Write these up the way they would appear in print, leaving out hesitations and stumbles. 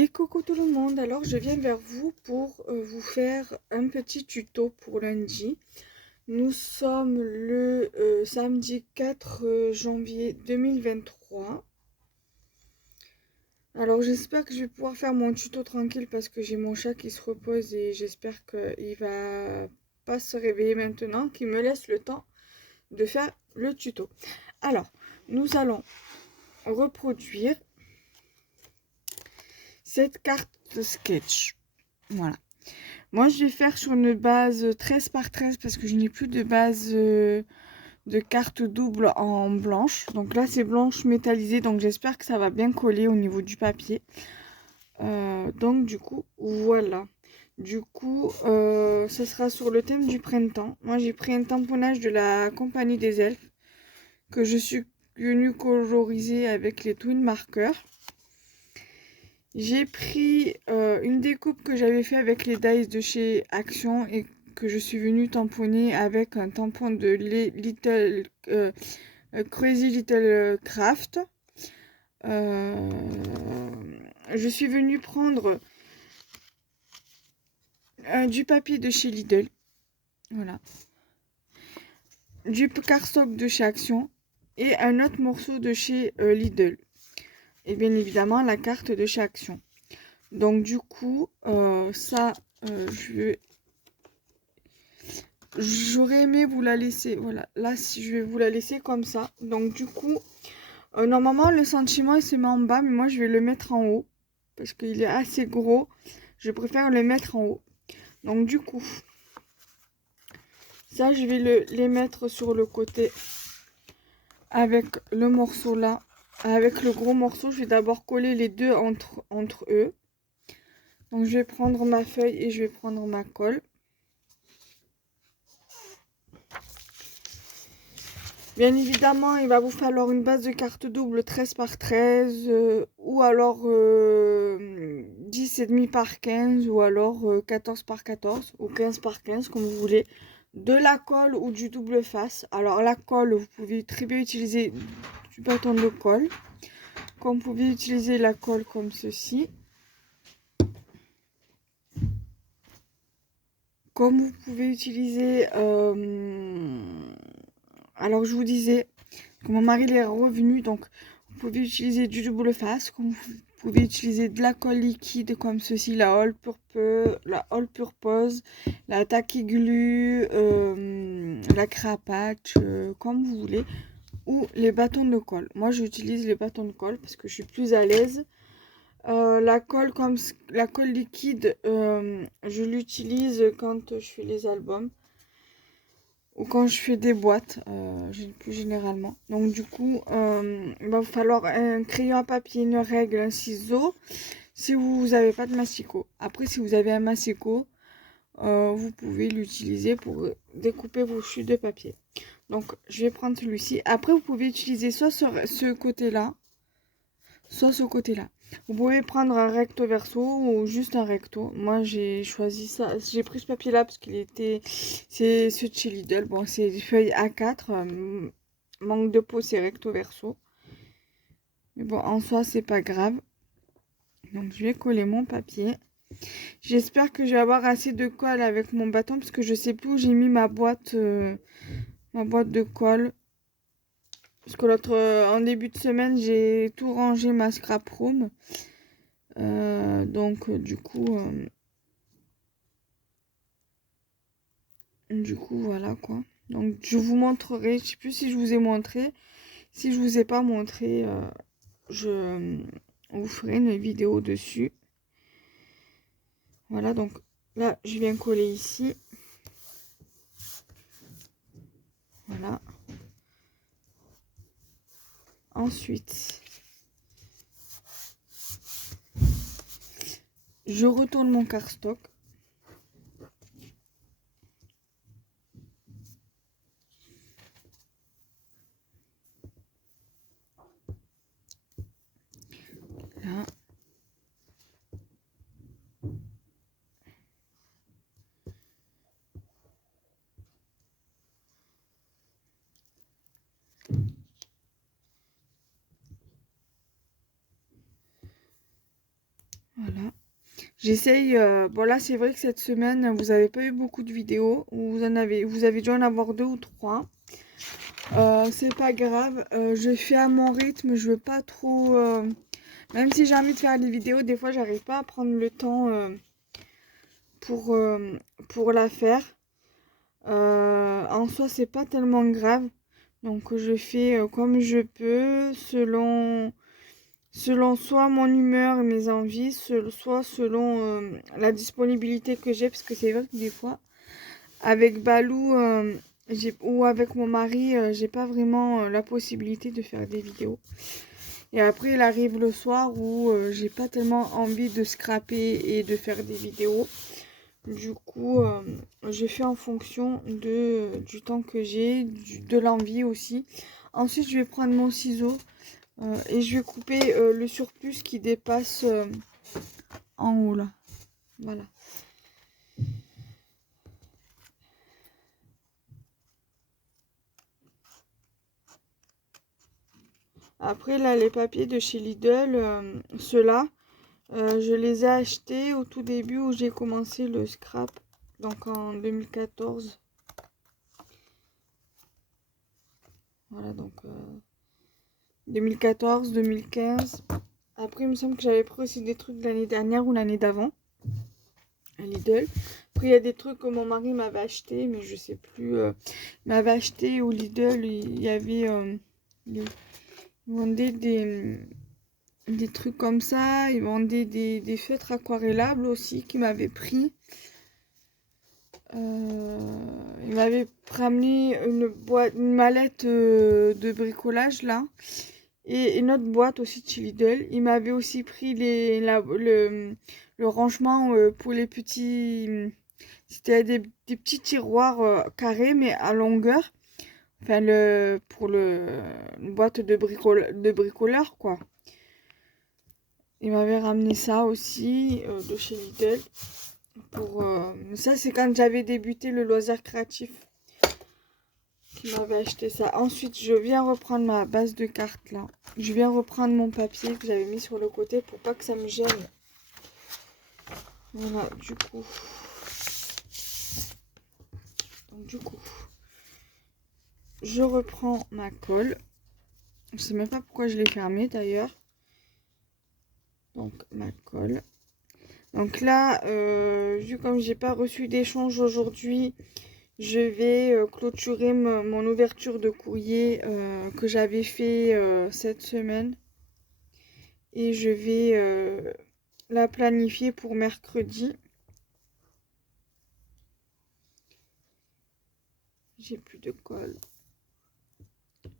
Et coucou tout le monde, alors je viens vers vous pour vous faire un petit tuto pour lundi. Nous sommes le samedi 4 janvier 2023. Alors j'espère que je vais pouvoir faire mon tuto tranquille parce que j'ai mon chat qui se repose et j'espère qu'il va pas se réveiller maintenant, qu'il me laisse le temps de faire le tuto. Alors, nous allons reproduire cette carte de sketch. Voilà. Moi, je vais faire sur une base 13 par 13 parce que je n'ai plus de base de carte double en blanche. Donc là, c'est blanche métallisée. Donc j'espère que ça va bien coller au niveau du papier. Donc du coup, voilà. Du coup, ce sera sur le thème du printemps. Moi, j'ai pris un tamponnage de la Compagnie des Elfes que je suis venue coloriser avec les Twin Markers. J'ai pris une découpe que j'avais fait avec les dies de chez Action et que je suis venue tamponner avec un tampon de Crazy Little Craft. Je suis venue prendre du papier de chez Lidl. Voilà. Du cardstock de chez Action et un autre morceau de chez Lidl. Et bien évidemment la carte de chez Action. Donc du coup, j'aurais aimé vous la laisser, voilà, là si je vais vous la laisser comme ça. Donc du coup, normalement le sentiment il se met en bas, mais moi je vais le mettre en haut. Parce qu'il est assez gros, je préfère le mettre en haut. Donc du coup, ça je vais les mettre sur le côté avec le morceau là. Avec le gros morceau, je vais d'abord coller les deux entre eux. Donc je vais prendre ma feuille et je vais prendre ma colle. Bien évidemment, il va vous falloir une base de carte double 13 par 13 ou alors 10,5 par 15 ou alors 14 par 14 ou 15 par 15 comme vous voulez. De la colle ou du double face. Alors la colle, vous pouvez très bien utiliser du bâton de colle. Comme vous pouvez utiliser la colle comme ceci. Comme vous pouvez utiliser... alors je vous disais que mon mari est revenu, donc vous pouvez utiliser du double face, comme vous pouvez utiliser de la colle liquide comme ceci, la All Purpose, la Tacky Glue, la Crapatch, comme vous voulez, ou les bâtons de colle. Moi j'utilise les bâtons de colle parce que je suis plus à l'aise. La colle liquide, je l'utilise quand je fais les albums ou quand je fais des boîtes, plus généralement. Donc du coup, il va vous falloir un crayon à papier, une règle, un ciseau, si vous n'avez pas de massicot. Après, si vous avez un massicot, vous pouvez l'utiliser pour découper vos chutes de papier. Donc, je vais prendre celui-ci. Après, vous pouvez utiliser soit sur ce côté-là, soit ce côté-là. Vous pouvez prendre un recto verso ou juste un recto. Moi, j'ai choisi ça. J'ai pris ce papier-là parce qu'il était... C'est ce de chez Lidl. Bon, c'est des feuilles A4. Manque de peau, c'est recto verso. Mais bon, en soi, c'est pas grave. Donc, je vais coller mon papier. J'espère que je vais avoir assez de colle avec mon bâton parce que je sais plus où j'ai mis ma boîte de colle. Parce que en début de semaine, j'ai tout rangé ma scrap room. Donc du coup voilà quoi. Donc je vous montrerai, je sais plus si je vous ai montré. Si je vous ai pas montré, je vous ferai une vidéo dessus. Voilà, donc là je viens coller ici. Voilà. Ensuite, je retourne mon cardstock. Là. Voilà. J'essaye, bon là c'est vrai que cette semaine vous avez pas eu beaucoup de vidéos, vous avez dû en avoir 2 ou 3. C'est pas grave, je fais à mon rythme, je veux pas trop, même si j'ai envie de faire des vidéos, des fois j'arrive pas à prendre le temps pour, pour la faire. En soi c'est pas tellement grave, donc je fais comme je peux, selon soit mon humeur et mes envies, soit selon la disponibilité que j'ai, parce que c'est vrai que des fois, avec Balou ou avec mon mari, j'ai pas vraiment la possibilité de faire des vidéos. Et après, il arrive le soir où j'ai pas tellement envie de scraper et de faire des vidéos. Du coup, je fais en fonction du temps que j'ai, de l'envie aussi. Ensuite, je vais prendre mon ciseau. Et je vais couper le surplus qui dépasse en haut là. Voilà. Après là, les papiers de chez Lidl, ceux-là, je les ai achetés au tout début où j'ai commencé le scrap. Donc en 2014. Voilà, donc 2014, 2015. Après, il me semble que j'avais pris aussi des trucs de l'année dernière ou l'année d'avant à Lidl. Après, il y a des trucs que mon mari m'avait acheté, mais je sais plus. Il m'avait acheté au Lidl, il y avait. Ils vendaient des trucs comme ça. Ils vendaient des feutres aquarellables aussi qu'ils m'avaient pris. Ils m'avaient ramené une mallette de bricolage là. Et une autre boîte aussi de chez Lidl. Il m'avait aussi pris le rangement pour les petits. C'était des petits tiroirs carrés mais à longueur. Enfin, pour une boîte de bricoleur, quoi. Il m'avait ramené ça aussi de chez Lidl. Ça, c'est quand j'avais débuté le loisir créatif. Qui m'avait acheté ça. Ensuite, je viens reprendre ma base de cartes là. Je viens reprendre mon papier que j'avais mis sur le côté pour pas que ça me gêne. Voilà, du coup. Donc, du coup, je reprends ma colle. Je sais même pas pourquoi je l'ai fermée d'ailleurs. Donc, ma colle. Donc là, vu comme j'ai pas reçu d'échange aujourd'hui, je vais clôturer mon ouverture de courrier que j'avais fait cette semaine. Et je vais la planifier pour mercredi. J'ai plus de colle.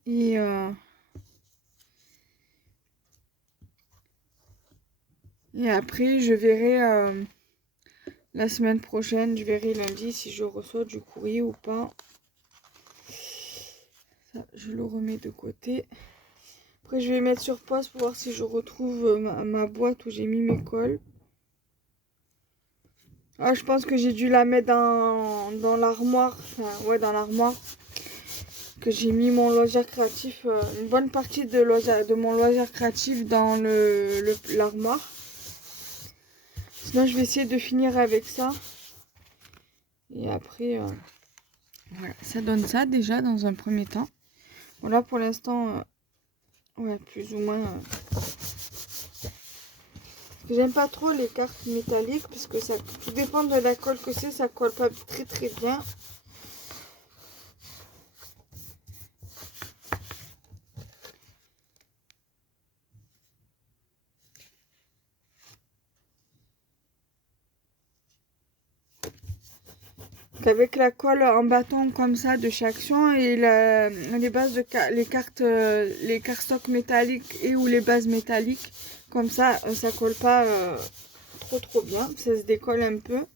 Et après, je verrai la semaine prochaine, je verrai lundi si je reçois du courrier ou pas. Ça, je le remets de côté. Après, je vais mettre sur pause pour voir si je retrouve ma boîte où j'ai mis mes colles. Ah, je pense que j'ai dû la mettre dans l'armoire. Enfin, ouais, dans l'armoire. Que j'ai mis mon loisir créatif, une bonne partie de mon loisir créatif dans l'armoire. Sinon, je vais essayer de finir avec ça. Et après, voilà, ça donne ça déjà dans un premier temps. Voilà, pour l'instant, ouais, plus ou moins. J'aime pas trop les cartes métalliques parce que ça, tout dépend de la colle que c'est, ça colle pas très très bien. Avec la colle en bâton comme ça de chez Action et les bases de les cardstocks métalliques et ou les bases métalliques comme ça colle pas trop bien, ça se décolle un peu.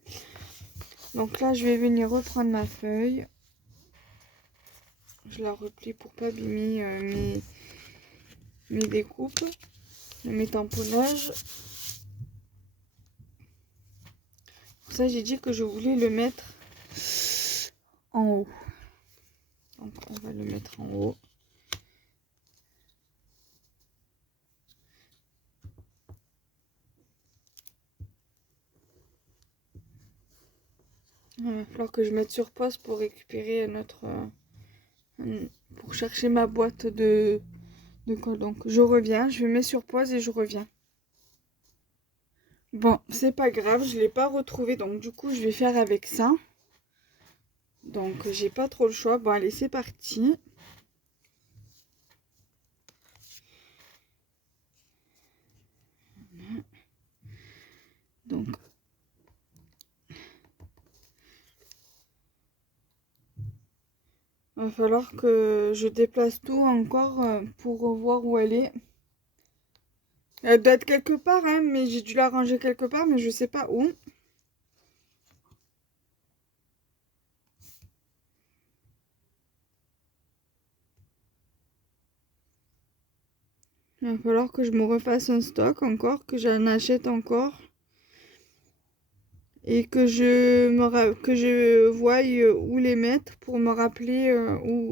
Donc là je vais venir reprendre ma feuille, je la replie pour pas abîmer mes découpes, mes tamponnages. Pour ça j'ai dit que je voulais le mettre en haut. Donc on va le mettre en haut. Il va falloir que je mette sur pause pour récupérer notre... pour chercher ma boîte de colle. Donc je reviens, je mets sur pause et je reviens. Bon, c'est pas grave, je l'ai pas retrouvé. Donc du coup, je vais faire avec ça. Donc j'ai pas trop le choix. Bon, allez, c'est parti. Donc... va falloir que je déplace tout encore pour voir où elle est. Elle doit être quelque part, hein, mais j'ai dû la ranger quelque part, mais je sais pas où. Il va falloir que je me refasse un stock encore, que j'en achète encore. Et que que je voie où les mettre pour me rappeler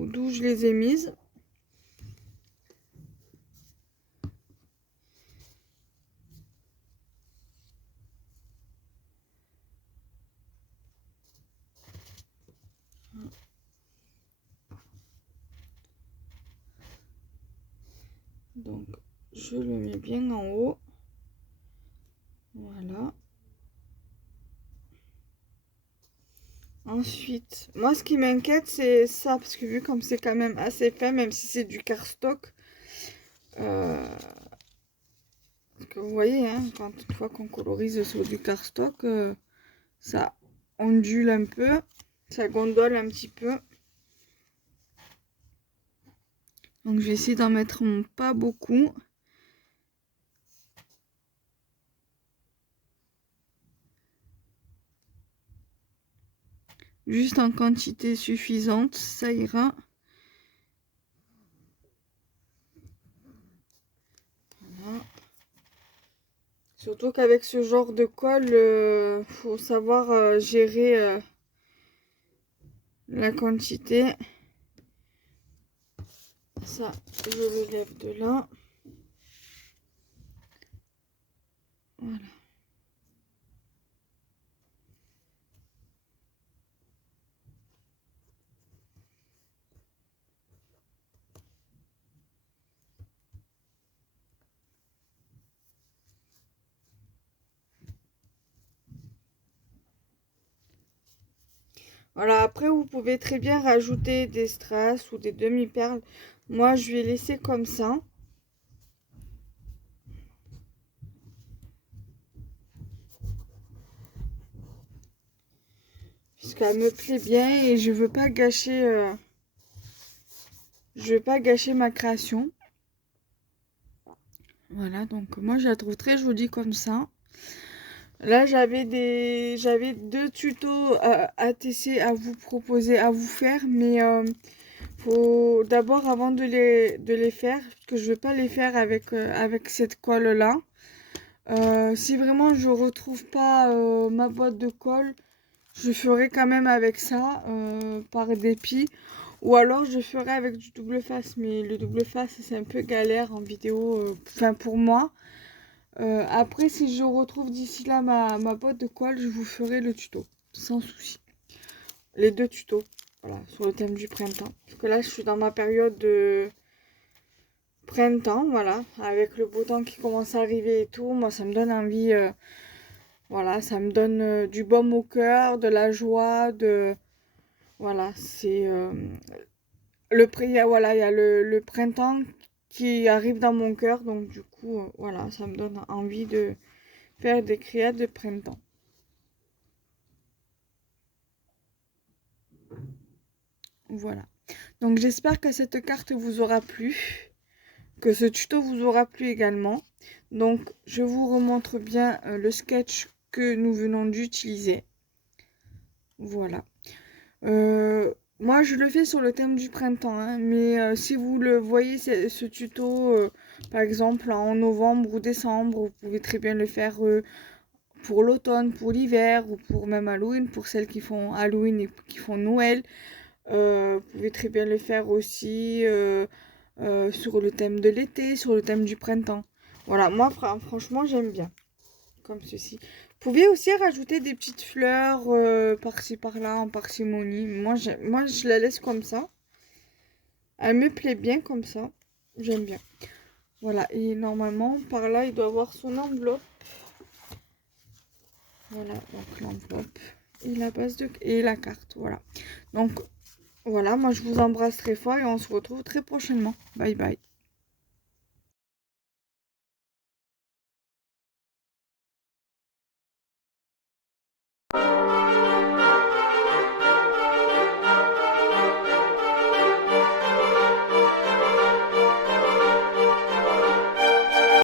d'où je les ai mises. Donc je le mets bien en haut. Voilà. Ensuite, moi ce qui m'inquiète c'est ça, parce que vu comme c'est quand même assez fin, même si c'est du cardstock, parce que vous voyez, hein, quand une fois qu'on colorise sur du cardstock, ça ondule un peu, ça gondole un petit peu. Donc je vais essayer d'en mettre pas beaucoup. Juste en quantité suffisante, ça ira. Voilà. Surtout qu'avec ce genre de colle, faut savoir gérer la quantité. Ça, je le lève de là. Voilà. Voilà, après vous pouvez très bien rajouter des strass ou des demi-perles. Moi, je vais laisser comme ça. Puisqu'elle me plaît bien et je veux pas gâcher ma création. Voilà, donc moi je la trouve très jolie comme ça. Là, j'avais deux tutos à tester, à vous proposer, à vous faire, mais faut d'abord, avant de les faire, parce que je vais pas les faire avec cette colle-là. Si vraiment je retrouve pas ma boîte de colle, je ferai quand même avec ça, par dépit. Ou alors je ferai avec du double face, mais le double face c'est un peu galère en vidéo, enfin pour moi. Après, si je retrouve d'ici là ma boîte de colle, je vous ferai le tuto, sans souci. Les deux tutos, voilà, sur le thème du printemps. Parce que là, je suis dans ma période de printemps, voilà, avec le beau temps qui commence à arriver et tout. Moi, ça me donne envie, voilà, ça me donne du baume au cœur, de la joie, voilà, c'est voilà, il y a le printemps qui arrive dans mon cœur, donc du coup, voilà, ça me donne envie de faire des créas de printemps. Voilà. Donc j'espère que cette carte vous aura plu, que ce tuto vous aura plu également. Donc je vous remontre bien le sketch que nous venons d'utiliser. Voilà. Moi je le fais sur le thème du printemps, hein, mais si vous le voyez ce tuto par exemple en novembre ou décembre, vous pouvez très bien le faire pour l'automne, pour l'hiver ou pour même Halloween, pour celles qui font Halloween et qui font Noël. Vous pouvez très bien le faire aussi sur le thème de l'été, sur le thème du printemps. Voilà, moi franchement j'aime bien comme ceci. Vous pouvez aussi rajouter des petites fleurs par-ci par-là en parcimonie. Moi, je la laisse comme ça. Elle me plaît bien comme ça. J'aime bien. Voilà, et normalement, par là, il doit avoir son enveloppe. Voilà, donc l'enveloppe et la base de et la carte, voilà. Donc, voilà, moi je vous embrasse très fort et on se retrouve très prochainement. Bye bye.